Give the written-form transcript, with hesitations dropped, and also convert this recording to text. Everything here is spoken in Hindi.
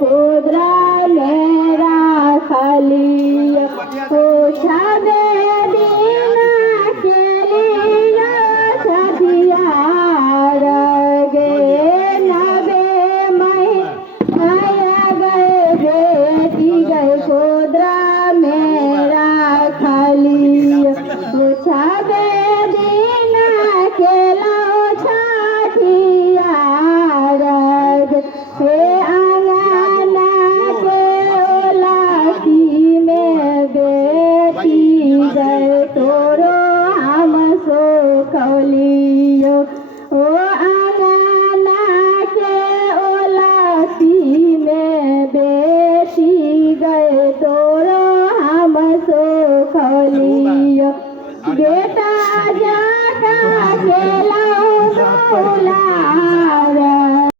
कोदरा मेरा खाली ओछा दे दीना के लिया छठिया गे नबे मैं आया गए बेटी गए कोदरा मेरा खाली ओछा दे दीना के लो छठिया हे आंगना के ओलाती में बेटी गए तोरो हम सो कौलियो ओ आंगना के ओलाती में बेटी गए तोरो हम सो कौलियो बेटा जाता खेलाओ सोला